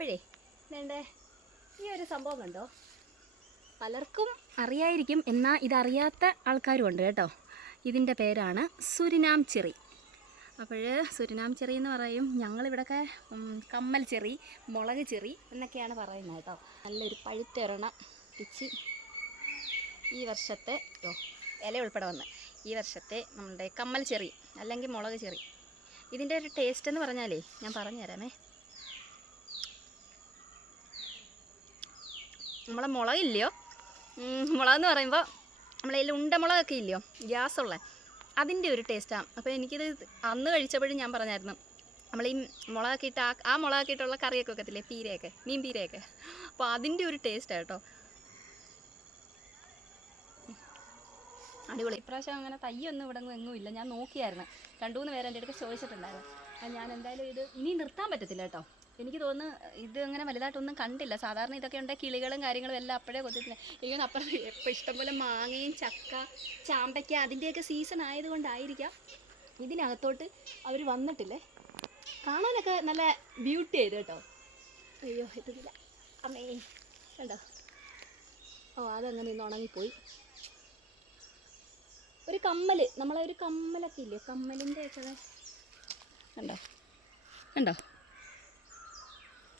അപ്പോഴേ വേണ്ടേ ഈ ഒരു സംഭവം കണ്ടോ, പലർക്കും അറിയായിരിക്കും, എന്നാൽ ഇതറിയാത്ത ആൾക്കാരും ഉണ്ട് കേട്ടോ. ഇതിൻ്റെ പേരാണ് സുരിനാം ചെറി. അപ്പോൾ സുരിനാം ചെറി എന്ന് പറയും, ഞങ്ങളിവിടെയൊക്കെ കമ്മൽ ചെറി, മുളക് ചെറി എന്നൊക്കെയാണ് പറയുന്നത് കേട്ടോ. നല്ലൊരു പഴുത്തൊരെണ്ണം പിച്ച് ഈ വർഷത്തെ ഇല ഉൾപ്പെടെ വന്ന് ഈ വർഷത്തെ നമ്മളുടെ കമ്മൽ ചെറി അല്ലെങ്കിൽ മുളക് ചെറി. ഇതിൻ്റെ ഒരു ടേസ്റ്റ് എന്ന് പറഞ്ഞാലേ ഞാൻ പറഞ്ഞു തരാമേ. നമ്മളെ മുളകില്ലയോ, മുളകെന്ന് പറയുമ്പോൾ നമ്മളതിൽ ഉണ്ടമുളകൊക്കെ ഇല്ലയോ ഗ്യാസുള്ള, അതിൻ്റെ ഒരു ടേസ്റ്റാണ്. അപ്പോൾ എനിക്കിത് അന്ന് കഴിച്ചപ്പോഴും ഞാൻ പറഞ്ഞായിരുന്നു, നമ്മൾ ഈ മുളകൊക്കെ ഇട്ട് ആ മുളകൊക്കെ ഇട്ടുള്ള കറിയൊക്കെ വെക്കത്തില്ലേ, പീരയൊക്കെ, മീൻ പീരയൊക്കെ, അപ്പോൾ അതിൻ്റെ ഒരു ടേസ്റ്റാണ് കേട്ടോ. അടിപൊളി. ഇപ്രാവശ്യം അങ്ങനെ തയ്യൊന്നും ഇവിടെ എങ്ങും ഇല്ല. ഞാൻ നോക്കിയായിരുന്നു, 2-3 പേര് എൻ്റെ അടുത്ത് ചോദിച്ചിട്ടുണ്ടായിരുന്നു. ഞാൻ എന്തായാലും ഇത് ഇനി നിർത്താൻ പറ്റത്തില്ല കേട്ടോ. എനിക്ക് തോന്നുന്നു ഇത് അങ്ങനെ വലുതായിട്ടൊന്നും കണ്ടില്ല. സാധാരണ ഇതൊക്കെ ഉണ്ട്, കിളികളും കാര്യങ്ങളും എല്ലാം അപ്പോഴേ കൊത്തിട്ടില്ല. എനിക്കൊന്ന് അപ്പുറം ഇപ്പോൾ ഇഷ്ടംപോലെ മാങ്ങയും ചക്ക ചാമ്പയ്ക്ക അതിൻ്റെയൊക്കെ സീസൺ ആയതുകൊണ്ടായിരിക്കാം ഇതിനകത്തോട്ട് അവർ വന്നിട്ടില്ലേ. കാണാനൊക്കെ നല്ല ബ്യൂട്ടി ചെയ്ത് കേട്ടോ. അയ്യോ ഇതില്ല അമ്മേ കണ്ടോ. അതങ്ങനെ ഇന്ന് ഉണങ്ങിപ്പോയി. ഒരു കമ്മൽ, നമ്മളെ ഒരു കമ്മലൊക്കെ ഇല്ലേ, കമ്മലിൻ്റെ ഒക്കെ കണ്ടോ കണ്ടോ,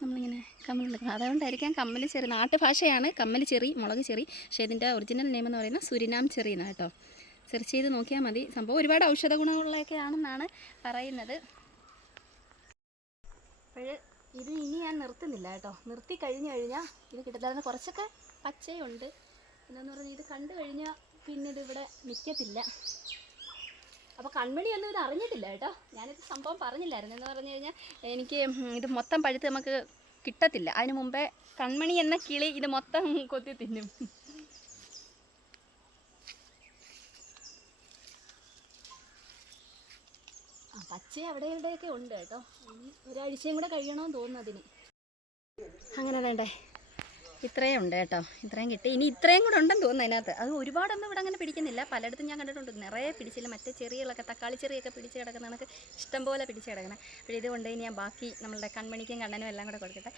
നമ്മളിങ്ങനെ കമ്മലെടുക്കണം. അതുകൊണ്ടായിരിക്കാം കമ്മൽ ചെറി. നാട്ടുഭാഷയാണ് കമ്മൽ ചെറി, മുളക് ചെറി. പക്ഷേ ഇതിൻ്റെ ഒറിജിനൽ നെയിം എന്ന് പറയുന്നത് സുരിനാം ചെറി എന്നാണ് കേട്ടോ. സെർച്ച് ചെയ്ത് നോക്കിയാൽ മതി. സംഭവം ഒരുപാട് ഔഷധ ഗുണങ്ങളൊക്കെ ആണെന്നാണ് പറയുന്നത്. അപ്പോൾ ഇത് ഇനി ഞാൻ നിർത്തുന്നില്ല കേട്ടോ. നിർത്തി കഴിഞ്ഞാൽ ഇത് കിട്ടത്തില്ല. കുറച്ചൊക്കെ പച്ചയുണ്ട്. എന്താണെന്ന് പറഞ്ഞാൽ ഇത് കണ്ടു കഴിഞ്ഞാൽ പിന്നെ ഇതിവിടെ നിൽക്കത്തില്ല. അപ്പോൾ കൺമണിയൊന്നും ഇത് അറിഞ്ഞിട്ടില്ല കേട്ടോ. ഞാനിത് സംഭവം പറഞ്ഞില്ലായിരുന്നു. എന്ന് പറഞ്ഞു കഴിഞ്ഞാൽ എനിക്ക് ഇത് മൊത്തം പഴുത്ത് നമുക്ക് കിട്ടത്തില്ല. അതിന് മുമ്പേ കൺമണി എന്ന കിളി ഇത് മൊത്തം കൊത്തി തിന്നും. പച്ച അവിടെ ഇവിടെയൊക്കെ ഉണ്ട് കേട്ടോ. ഒരാഴ്ചയും കൂടെ കഴിയണമെന്ന് തോന്നുന്നു അതിന്. അങ്ങനെ വേണ്ടേ, ഇത്രയും ഉണ്ട് കേട്ടോ. ഇത്രയും കിട്ടി. ഇനി ഇത്രയും കൂടെ ഉണ്ടെന്ന് തോന്നുന്നു അതിനകത്ത്. അത് ഒരുപാടൊന്നും ഇവിടെ അങ്ങനെ പിടിക്കുന്നില്ല. പലയിടത്തും ഞാൻ കണ്ടിട്ടുണ്ട് നിറയെ പിടിച്ചില്ല. മറ്റേ ചെറികളൊക്കെ, തക്കാളി ചെറിയൊക്കെ പിടിച്ച് കിടക്കുന്ന കണക്ക് ഇഷ്ടം പോലെ പിടിച്ച് കിടക്കണം. അപ്പോൾ ഇതുകൊണ്ട് ഇനി ഞാൻ ബാക്കി നമ്മളുടെ കൺമണിക്കും കണ്ണനും എല്ലാം കൂടെ കൊടുക്കട്ടെ.